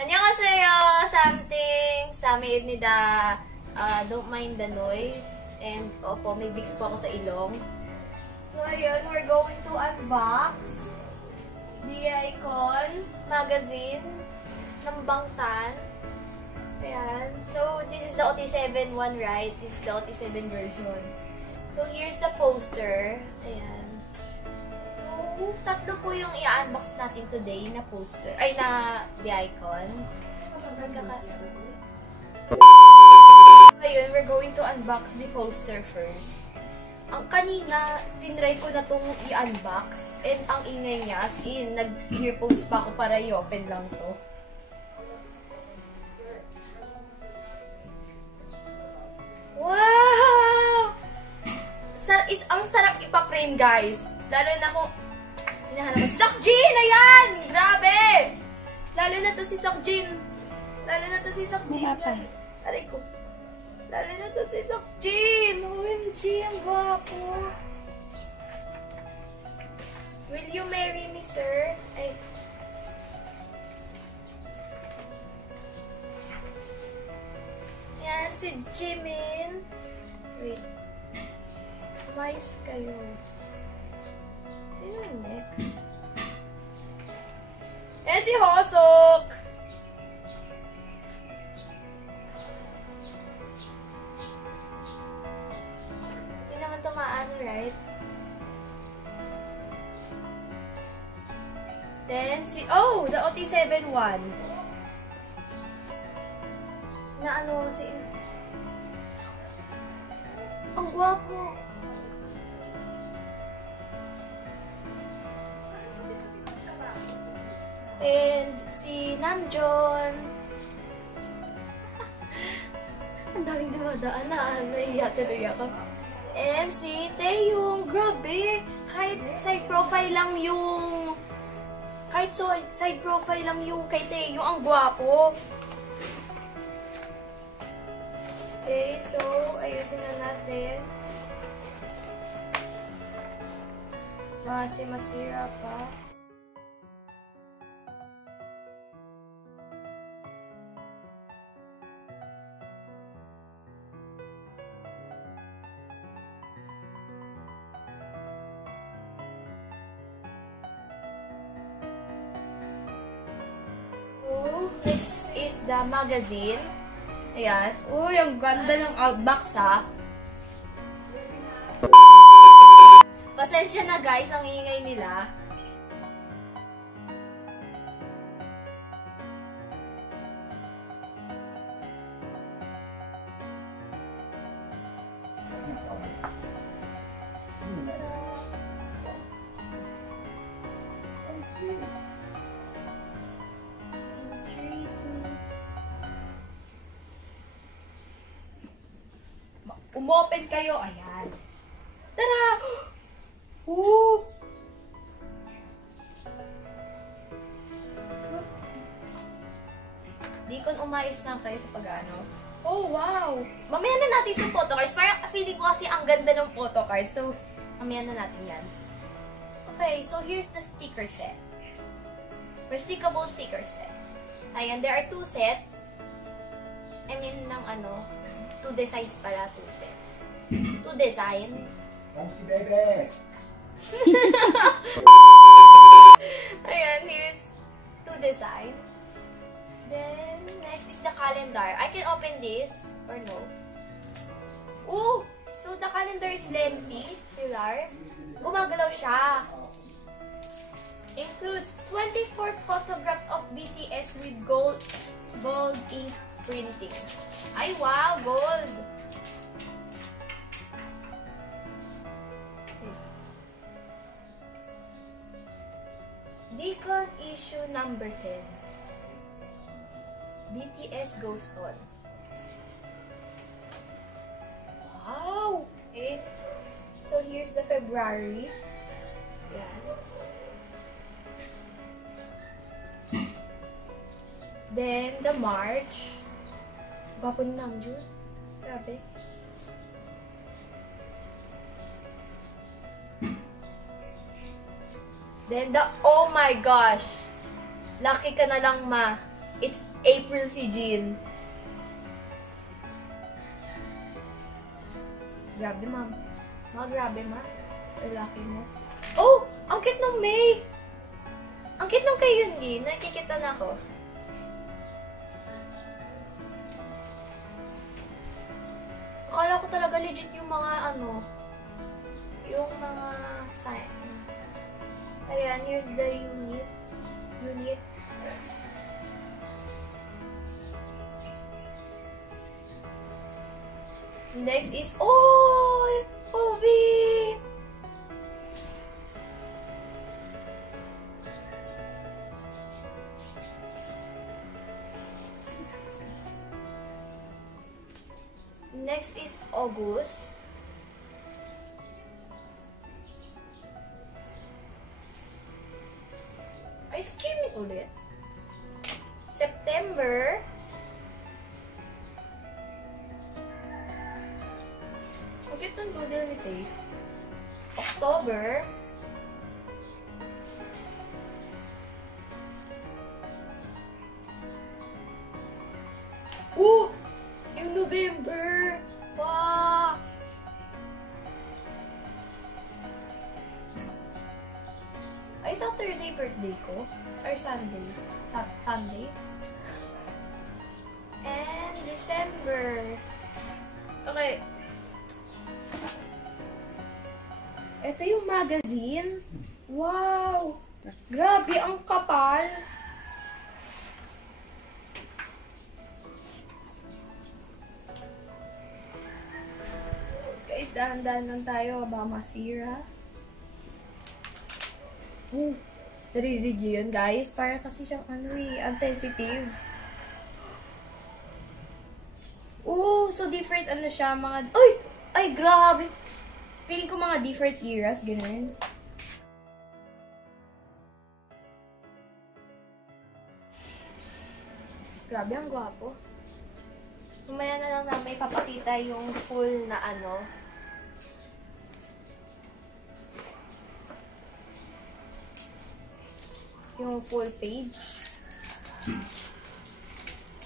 Annyeonghaseyo! Something! Samidnida. Don't mind the noise. And, opo, may Vicks po ako sa ilong. So, ayun, we're going to unbox the Icon magazine ng Bangtan. Ayan. So, this is the OT7 one, right? This is the OT7 version. So, here's the poster. Ayan. So, tatlo po yung i-unbox natin today na poster. Ay, na the Icon. Ayun, we're going to unbox the poster first. Ang kanina, tinry ko na itong i-unbox. And ang ingay niya, as in, nag-earphones pa ako para i-open lang to. Wow! Ang sarap ipa-frame, guys. Lalo na kung hinahanap si Seokjin! Ayan! Grabe! Lalo na to si Seokjin. Aray ko. Lalo na to si Seokjin. OMG, ang gwapo. Will you marry me, sir? Ay. Yan, si Jimin. Wait. Umayos kayo. Sino next? Yan si Hosok! Hindi naman tumaano, right? Then, oh! The OT7 one. Na ano, ang gwapo! And si Namjoon. Ang daming dumadaan na naiya tuloy ako. And si Taeyong. Grabe! Kahit side profile lang yung kay Taeyong, ang gwapo. Okay, so ayusin na natin. Kasi masira pa. This is the magazine. Ayan. Uy, ang ganda ng outbox, ha. Pasensya na, guys, ang ingay nila. Umopen kayo. Ayan. Tara! Oh! Di kon umayos nga kayo sa pag-ano. Oh, wow! Mamaya na natin itong photocards. Parang feeling ko kasi ang ganda ng photocards. So, mamaya na natin yan. Okay, so here's the sticker set. Restickable sticker set. Ayan, there are 2 sets. I mean, ng ano, 2 designs pala, 2 sets. 2 designs. Monkey baby! Ayan, here's 2 designs. Then, next is the calendar. I can open this, or no? Ooh! So, the calendar is lengthy, Pilar. Gumagalaw siya. Includes 24 photographs of BTS with gold ink printing. Ay, wow! Gold! Deacon issue number 10. BTS goes on. Wow! Okay. So, here's the February. Yan. Then, the March. Gwapo ni Namjoon. Grabe. Then, oh my gosh! Lucky ka na lang, ma. It's April si Jean. Grabe, ma'am. Grabe, ma. Lalaki mo. Oh! Ang cute ng May! Ang cute ng kay Yoongi. Nakikita na ako. Akala ko talaga legit yung mga yung mga sign. Ayan, here's the unit. Next is, Obi! Next is August. Ay, si Jimmy ulit. September. Ang cute ng doodle ni Tay. October. Yung November! Wow! Ay, Saturday birthday ko? Or Sunday? Sunday? And December. Okay. Ito yung magazine. Wow! Grabe, ang kapal! Guys, dahan-dahan lang tayo. Baka masira. Narinig yun, guys. Para kasi siyang unsensitive. So different siya, mga... Ay, grabe! Feeling ko mga different eras, ganun. Grabe, ang gwapo. Mamaya na lang namin ipapakita yung full na yung full page.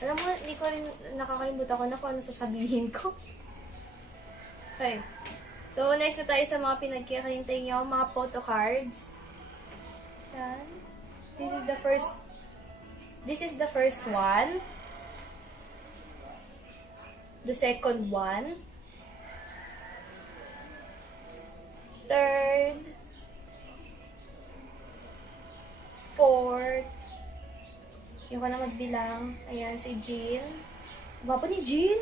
Alam mo, hindi ko rin nakakalimutan ko na kung ano sasabihin ko. Okay. So, next na tayo sa mga pinagkikahintay nyo, mga photo cards. Yan. This is the first one. The second one. Third. Fourth. Yung ko na magbilang. Ayan, si Jean. Gwapo ni Jean.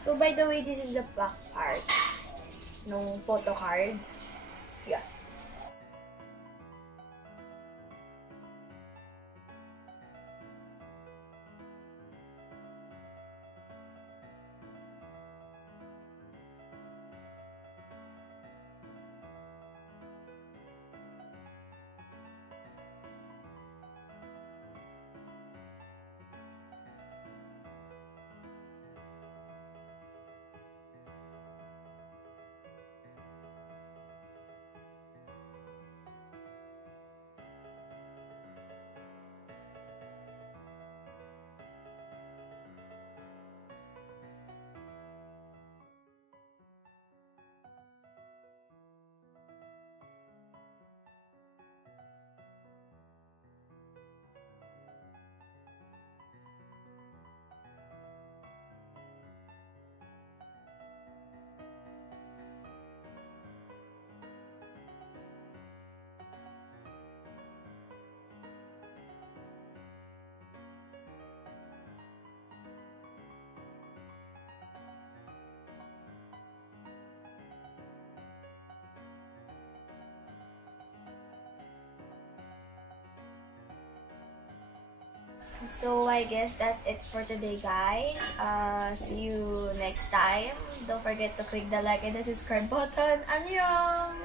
So, by the way, this is the back part ng photo card. Yeah. So, I guess that's it for today, guys. See you next time. Don't forget to click the like and the subscribe button. Annyeong!